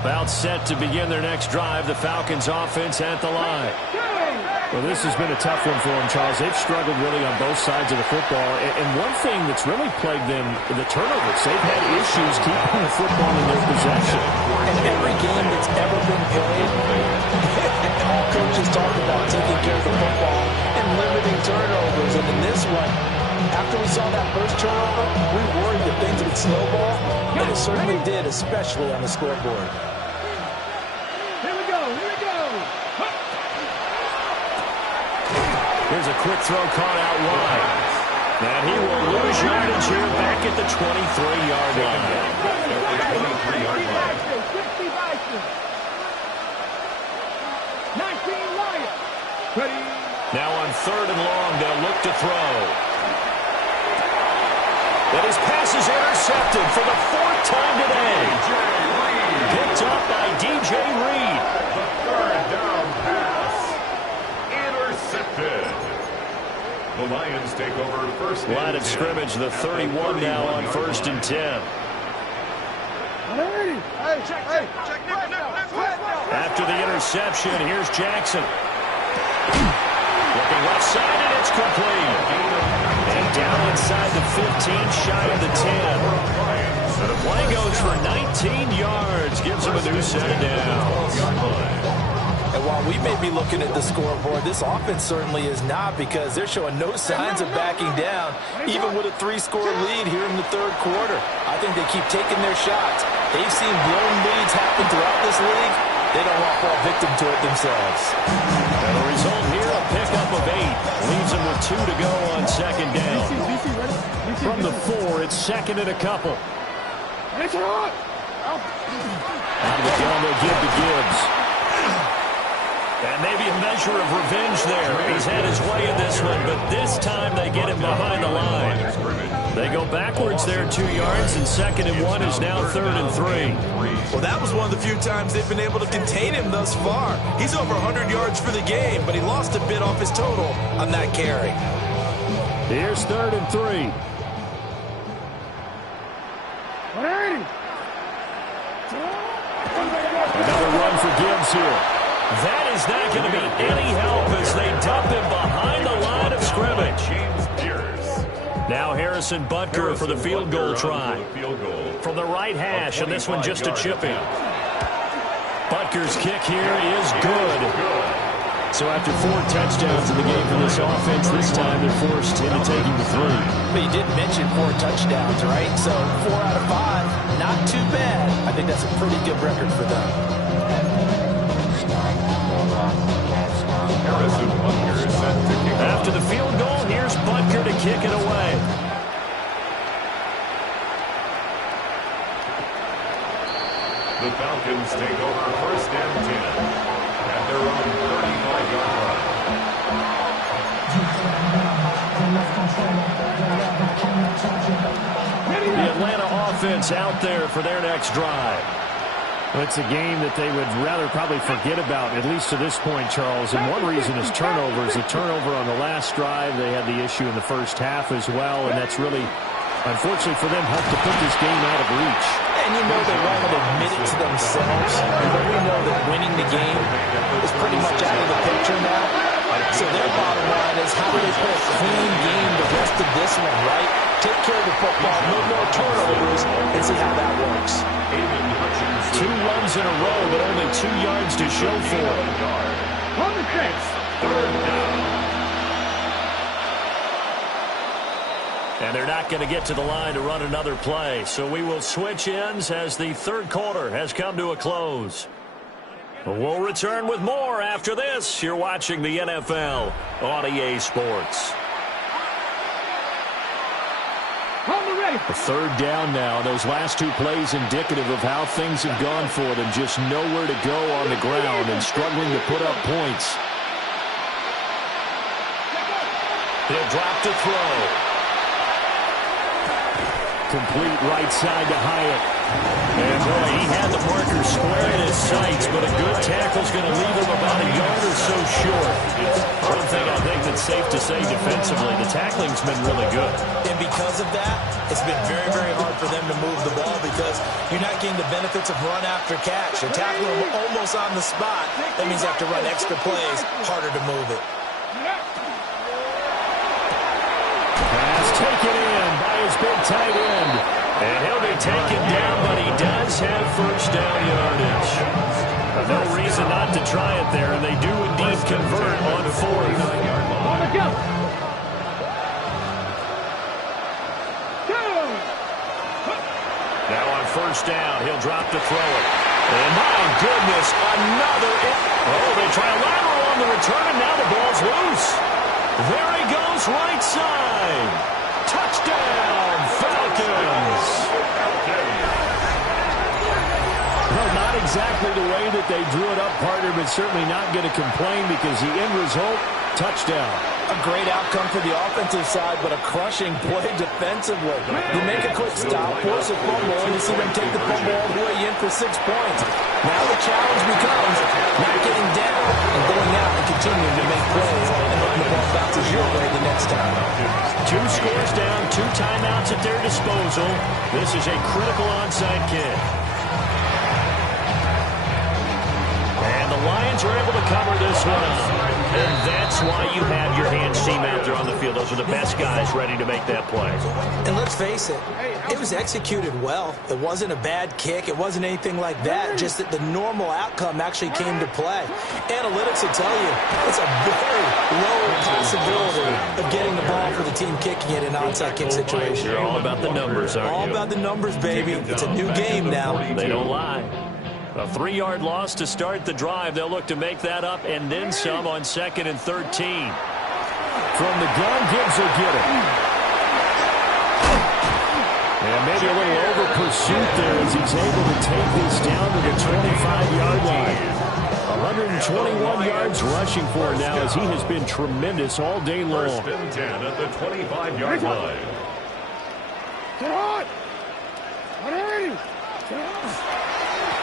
About set to begin their next drive. The Falcons offense at the line. Well, this has been a tough one for them, Charles. They've struggled really on both sides of the football. And one thing that's really plagued them, the turnovers. They've had issues keeping the football in their possession. And every game that's ever been played, all coaches talk about taking care of the football and limiting turnovers. And in this one, after we saw that first turnover, we worried that things would snowball, and it certainly did, especially on the scoreboard. Here we go. Here we go. Here's a quick throw caught out wide. And he will lose yardage here back at the 23-yard line. 23-yard line. 19 Lions. Ready. Now on 3rd and long, they'll look to throw. But his pass is intercepted for the 4th time today. Picked up by DJ Reed. The 3rd down pass. Intercepted. The Lions take over first and 10. Line of scrimmage, the 31 now on 1st and 10. After the interception, here's Jackson. Looking left side, and it's complete. And down inside the 15, shy of the 10. So the play goes for 19 yards. Gives him a new set of downs. And while we may be looking at the scoreboard, this offense certainly is not, because they're showing no signs of backing down, even with a 3-score lead here in the 3rd quarter. I think they keep taking their shots. They've seen blown leads happen throughout this league. They don't want to fall victim to it themselves. And the result here, a pickup of 8. Leaves them with 2 to go on 2nd down. From the 4, it's 2nd and a couple. Out of the gun, they'll give to Gibbs. And maybe a measure of revenge there. He's had his way in this one, but this time they get him behind the line. They go backwards there 2 yards, and 2nd and 1 is now 3rd and 3. Well, that was one of the few times they've been able to contain him thus far. He's over 100 yards for the game, but he lost a bit off his total on that carry. Here's 3rd and 3. Another run for Gibbs here. That is not going to be any help as they dump him behind the line of scrimmage. Now Harrison Butker for the field goal try. From the right hash, and this one just a chip in. Butker's kick here is good. So after 4 touchdowns in the game for this offense, this time they're forced into taking the 3. But you did mention 4 touchdowns, right? So 4 out of 5, not too bad. I think that's a pretty good record for them. After the field goal, here's Butker to kick it away. The Falcons take over first and 10 at their own 35-yard line. The Atlanta offense out there for their next drive. It's a game that they would rather probably forget about, at least to this point, Charles. And one reason is turnovers. A turnover on the last drive. They had the issue in the first half as well, and that's really, unfortunately for them, helped to put this game out of reach. And you know they won't admit it to themselves, but we know that winning the game is pretty much out of the picture now. So their bottom line is, how do they play a clean game the rest of this one, right? Take care of the football, no more turnovers, and see how that works. 2 runs in a row, but only 2 yards to show for it. On the six. Third down. And they're not going to get to the line to run another play. So we will switch ends as the third quarter has come to a close. We'll return with more after this. You're watching the NFL on EA Sports. A third down now. Those last 2 plays indicative of how things have gone for them. Just nowhere to go on the ground and struggling to put up points. He'll drop to throw. Complete right side to Hyatt. And boy, he had the marker square in his sights, but a good tackle's going to leave him about a yard or so short. One thing I think that's safe to say defensively, the tackling's been really good. And because of that, it's been very, very hard for them to move the ball because you're not getting the benefits of run after catch. You're tackling them almost on the spot. That means you have to run extra plays, harder to move it. Pass taken in by his big tight end. And he'll be taken down, but he does have first down yardage. No reason not to try it there, and they do indeed convert on 4th. Now on first down, he'll drop to throw it. And my goodness, another. Oh, they try a lateral on the return, and now the ball's loose. There he goes, right side. Touchdown, Falcons. Well, not exactly the way that they drew it up, partner, but certainly not going to complain because the end result, touchdown. A great outcome for the offensive side, but a crushing play defensively. You make a quick stop, force a fumble, and you see them take the fumble all the way in for 6 points. Now the challenge becomes not getting down and going out and continuing to make plays and letting the ball bounces your way the next time. 2 scores down, 2 timeouts at their disposal. This is a critical onside kick. And the Lions are able to cover this one up. And that's why you have your hands team out there on the field. Those are the best guys ready to make that play. And let's face it, it was executed well. It wasn't a bad kick. It wasn't anything like that. Just that the normal outcome actually came to play. Analytics will tell you it's a very low possibility of getting the ball for the team kicking it in an onside kick situation. You're all about the numbers, aren't you? All about the numbers, baby. It's a new game now. They don't lie. A 3-yard loss to start the drive. They'll look to make that up and then some on 2nd and 13. From the gun, Gibbs will get it. And maybe a little over pursuit there as he's able to take this down to the 25-yard line. 121 yards rushing for him now as he has been tremendous all day long. First and 10 at the 25-yard line. Get hot!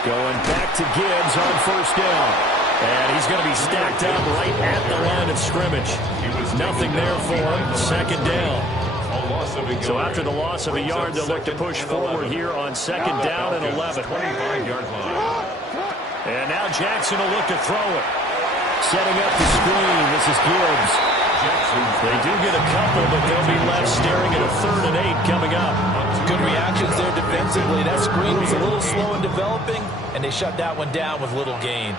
Going back to Gibbs on first down. And he's going to be stacked up right at the line of scrimmage. Nothing there for him. 2nd down. So after the loss of a yard, they'll look to push forward here on 2nd down and 11. 25-yard line. And now Jackson will look to throw it. Setting up the screen. This is Gibbs. They do get a couple, but they'll be left staring at a 3rd and 8 coming up. Good reactions there defensively. That screen was a little slow in developing, and they shut that one down with little gain.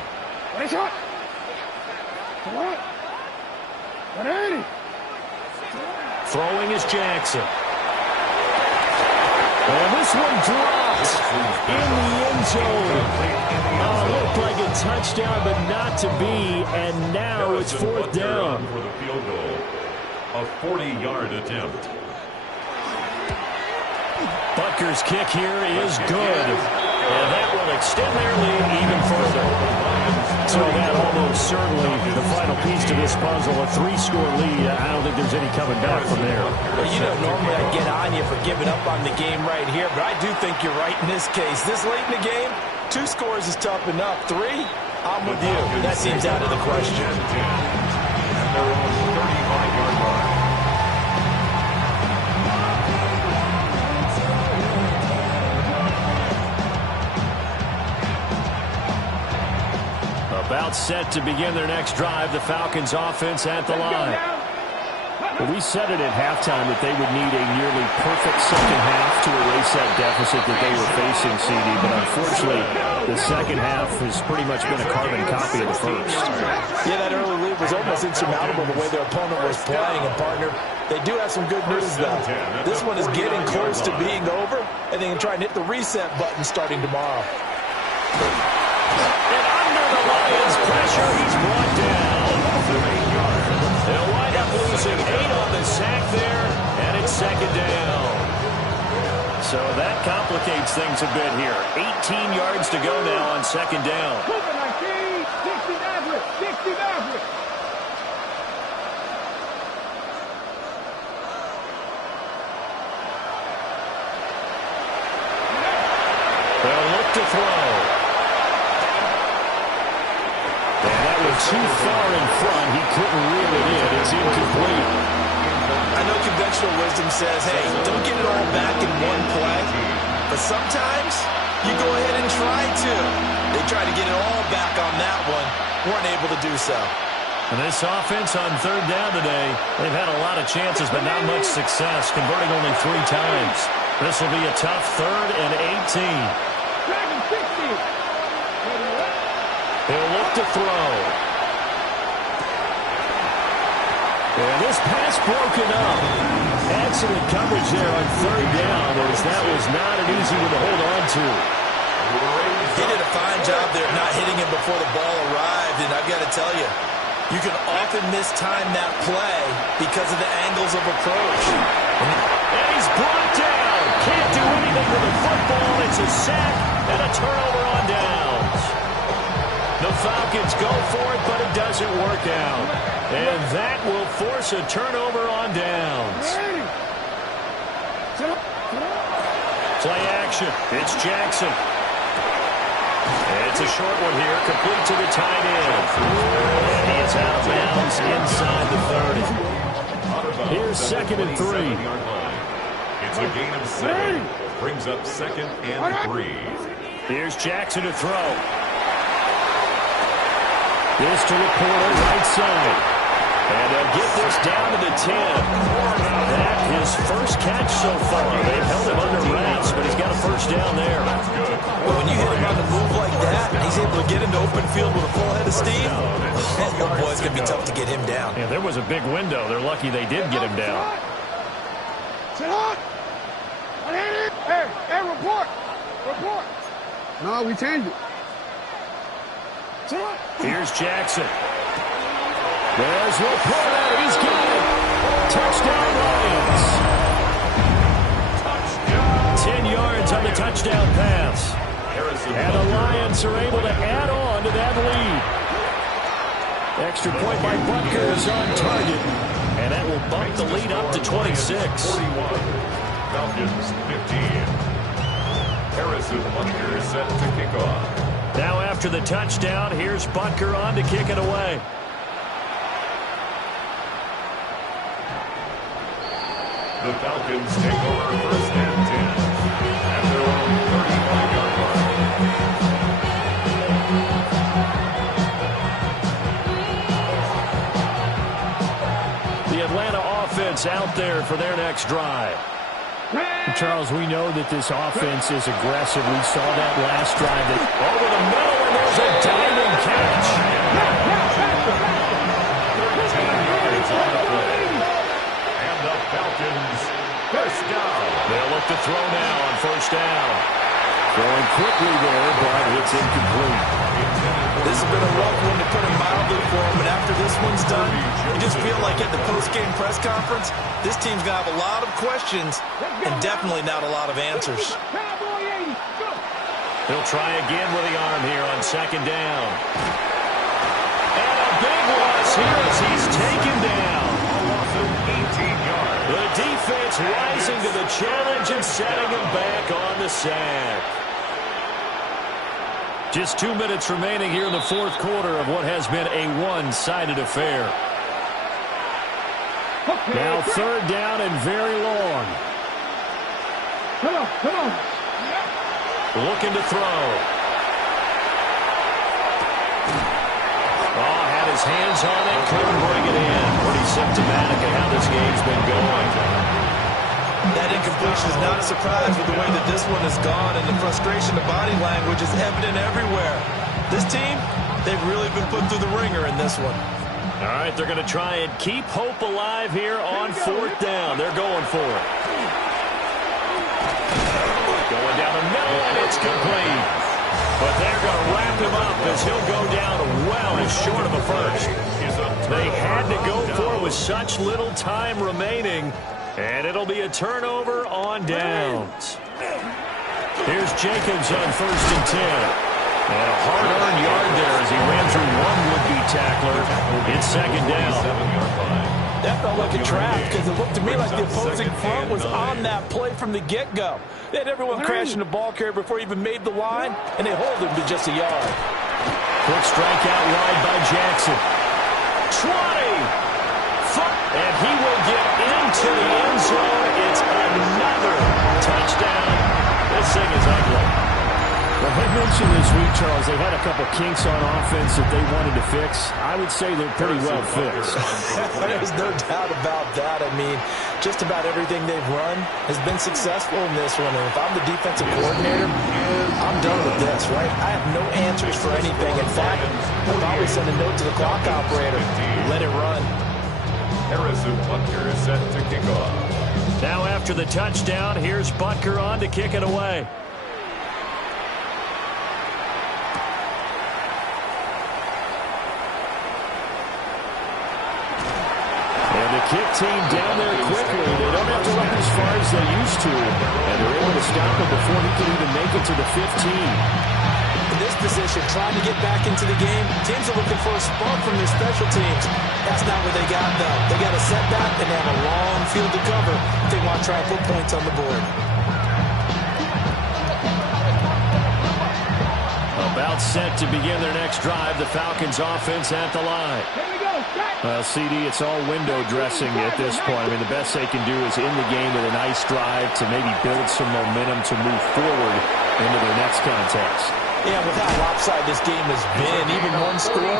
Throwing is Jackson. And this one drops in the end zone. Oh, looked like a touchdown, but not to be. And now it's 4th down. For the field goal. A 40-yard attempt. Butker's kick here is good. And that will extend their lead even further. So that almost certainly the final piece to this puzzle, a 3-score lead. I don't think there's any coming back from there. Well, you know, normally I get on you for giving up on the game right here, but I do think you're right in this case. This late in the game, 2 scores is tough enough. 3, I'm with you. That seems out of the question. And they're on the 35-yard line. About set to begin their next drive, the Falcons offense at the line. Well, we said it at halftime that they would need a nearly perfect second half to erase that deficit that they were facing, CD, but unfortunately the second half has pretty much been a carbon copy of the first. Yeah, that early lead was almost insurmountable the way their opponent was playing, and partner, they do have some good news though. This one is getting close to being over, and they can try and hit the reset button starting tomorrow. Lions pressure, he's brought down. They'll wind up losing 8 on the sack there, and it's second down. So that complicates things a bit here. 18 yards to go now on second down. They'll look to throw. Too far in front, he couldn't reel it in. It's incomplete. I know conventional wisdom says, hey, don't get it all back in one play. But sometimes you go ahead and try to. They tried to get it all back on that one. Weren't able to do so. And this offense on third down today, they've had a lot of chances, but not much success, converting only 3 times. This will be a tough 3rd and 18. He'll look to throw. And this pass broken up. Excellent coverage there on third down, as that was not an easy one to hold on to. He did a fine job there of not hitting him before the ball arrived, and I've got to tell you, you can often mistime that play because of the angles of approach. And he's brought down. Can't do anything with the football. It's a sack and a turnover on downs. The Falcons go for it, but it doesn't work out. And that will force a turnover on downs. Play action. It's Jackson. It's a short one here, complete to the tight end. And he is out of bounds inside the 30. Here's 2nd and 3. It's a gain of 7. Brings up 2nd and 3. Here's Jackson to throw. This to Laporta, right side. And they'll get this down to the 10. That his first catch so far. They've held him under wraps, but he's got a first down there. Well, when you hit him on the move like that, and he's able to get into open field with a full head of steam, oh boy, it's going to be tough to get him down. Yeah, there was a big window. They're lucky they did get him down. Hey, report. No, we changed it. Here's Jackson. There's Laporta. He's got it. Touchdown, Lions. 10 yards on the touchdown pass. And the Lions are able to add on to that lead. Extra point by Butker is on target. And that will bump the lead up to 26. 41. Falcons 15. Harrison Butker is set to kick off. Now after the touchdown, here's Butker on to kick it away. The Falcons take over 1st and 10 at their own 35-yard line. The Atlanta offense out there for their next drive. Charles, we know that this offense is aggressive. We saw that last drive. Over the middle, and there's a diving catch. 13 yards on the play. And the Falcons, first down. They'll look to throw now on first down. Throwing quickly there, but it's incomplete. This has been a rough one to put it mildly for him, but after this one's done, you just feel like at the post-game press conference, this team's going to have a lot of questions and definitely not a lot of answers. He'll try again with the arm here on second down. big loss here as he's taken down. A loss of 18 yards. The defense rising to the challenge and setting him back on the sack. Just 2 minutes remaining here in the fourth quarter of what has been a one-sided affair. Now third down and very long. Come on. Looking to throw. Oh, had his hands on it, couldn't bring it in. Pretty symptomatic of how this game's been going. That incompletion is not a surprise with the way that this one has gone, and the frustration, the body language is evident everywhere. This team, they've really been put through the ringer in this one. All right, they're going to try and keep hope alive here on fourth down. They're going for it. Going down the middle, and it's complete. But they're going to wrap him up as he'll go down well and short of a first. They had to go for it with such little time remaining, and it'll be a turnover on downs. Here's Jacobs on 1st and 10. And a hard-earned yard there as he ran through one would-be tackler. It's second down. That felt like a trap because it looked to me like the opposing front was on that play from the get-go. They had everyone crashing the ball carrier before he even made the line, and they hold him to just a yard. Quick strike out wide by Jackson. 20. And he will get into the end zone. It's another touchdown. This thing is ugly. Well, I mentioned this week, Charles, they had a couple kinks on offense that they wanted to fix. I would say they're pretty well fixed. There's no doubt about that. I mean, just about everything they've run has been successful in this one. And if I'm the defensive coordinator, I'm done with this, right? I have no answers for anything. In fact, I'll always send a note to the clock operator. Let it run. Harrison Butker is set to kick off. Now after the touchdown, here's Butker on to kick it away. Kick team down there quickly. They don't have to run as far as they used to. And they're able to stop him before he can even make it to the 15. In this position, trying to get back into the game, teams are looking for a spark from their special teams. That's not what they got, though. They got a setback, and they have a long field to cover if they want to try and put points on the board. About set to begin their next drive. The Falcons offense at the line. Well, CD, it's all window dressing at this point. I mean, the best they can do is in the game with a nice drive to maybe build some momentum to move forward into their next contest. Yeah, with how lopsided this game has been, even one score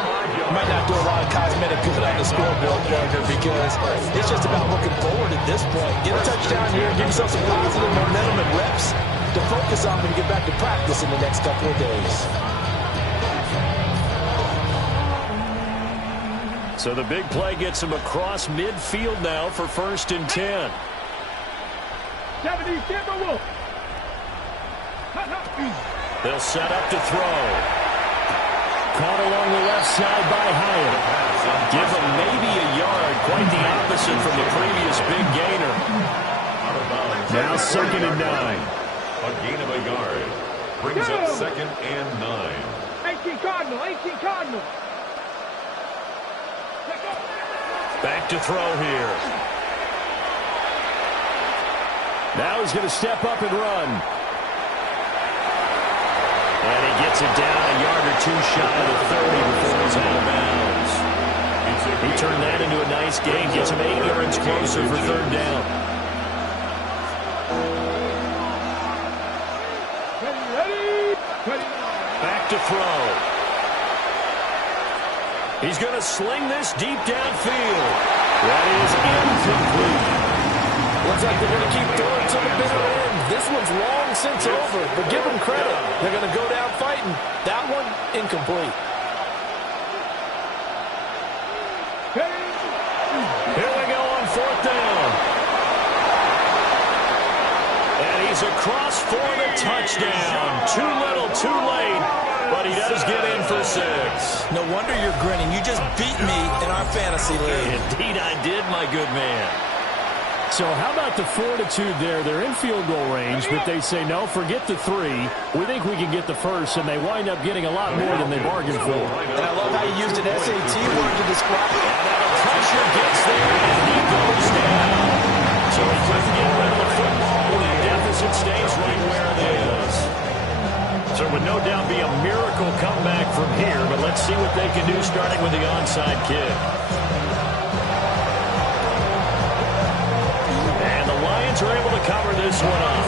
might not do a lot of cosmetic good on the scoreboard, Gardner, because it's just about looking forward at this point. Get a touchdown here, give yourself some positive momentum and reps to focus on when you get back to practice in the next couple of days. So the big play gets him across midfield now for 1st and 10. They'll set up to throw. Caught along the left side by Hyatt. Give him maybe a yard. Quite the opposite from the previous big gainer. Now 2nd and 9. A gain of a yard. Brings up 2nd and 9. 18 Cardinal. Back to throw here. Now he's going to step up and run. And he gets it down a yard or two shy of the 30 before he's out of bounds. He turned that into a nice gain. Gets him 8 yards closer for 3rd down. Back to throw. He's going to sling this deep downfield. That is incomplete. Looks like they're going to keep throwing to the bitter end. This one's long since over, but give them credit. They're going to go down fighting. That one, incomplete. Here we go on 4th down. And he's across for the touchdown. Too little, too late. But he does get in for 6. No wonder you're grinning. You just beat me in our fantasy league. Indeed I did, my good man. So how about the fortitude there? They're in field goal range, but they say, no, forget the 3. We think we can get the first, and they wind up getting a lot more than they bargained for. And I love how you used an SAT word to describe it. And the pressure gets there, and he goes down. So he couldn't get rid of the football. The deficit stays right where it is. So it would no doubt be a miracle comeback from here, but let's see what they can do starting with the onside kick. Are able to cover this one up.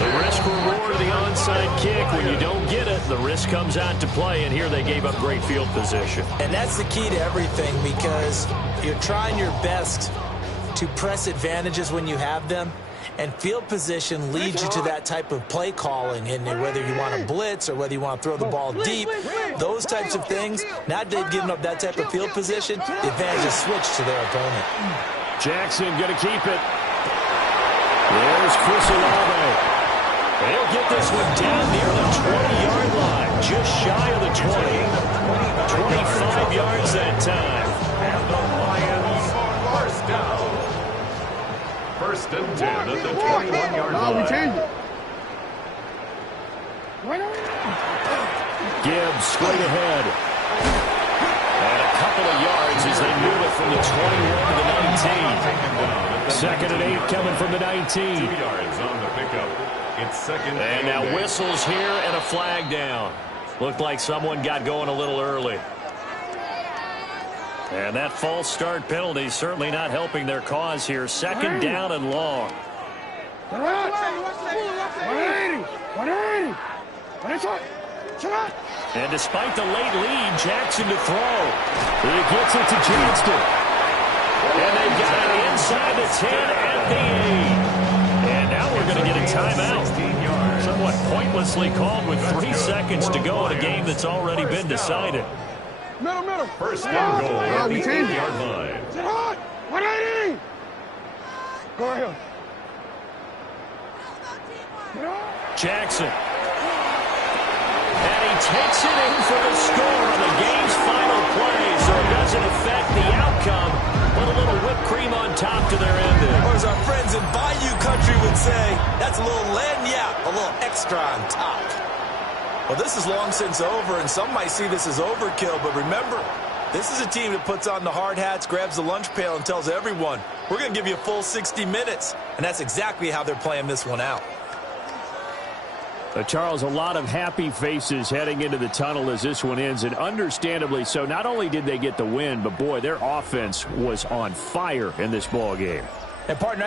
The risk reward of the onside kick. When you don't get it, the risk comes out to play, and here they gave up great field position. And that's the key to everything, because you're trying your best to press advantages when you have them, and field position leads you to that type of play calling. And whether you want to blitz or whether you want to throw the ball deep, those types of things, now they've given up that type of field position, the advantage is switched to their opponent. Jackson going to keep it. There's Chris Olave. He'll get this one down near the 20-yard line, just shy of the 20. 25 yards that time. And the Lions first down. First and 10 at the 21-yard line. We change it. Gibbs straight ahead. And a couple of yards as they move it from the 21 to the 19. Second and 8 coming from the 19. 2 yards on the pickup. It's second and now whistles here and a flag down. Looked like someone got going a little early. And that false start penalty certainly not helping their cause here. Second down and long. 180. And despite the late lead, Jackson to throw. He gets it to Johnston. And they've got it inside the 10 at the 8. And now we're going to get a timeout. Somewhat pointlessly called with 3 seconds to go in a game that's already been decided. Middle. First and goal at the 8-yard line. 180. Go ahead. Jackson. And he takes it in for the score on the game's final play, so it doesn't affect the outcome, but a little whipped cream on top to their ending. Or as our friends in Bayou Country would say, that's a little lagniappe, a little extra on top. Well, this is long since over, and some might see this as overkill, but remember, this is a team that puts on the hard hats, grabs the lunch pail, and tells everyone, we're going to give you a full 60 minutes. And that's exactly how they're playing this one out. Charles, a lot of happy faces heading into the tunnel as this one ends, and understandably so. Not only did they get the win, but, boy, their offense was on fire in this ball game. And, partner,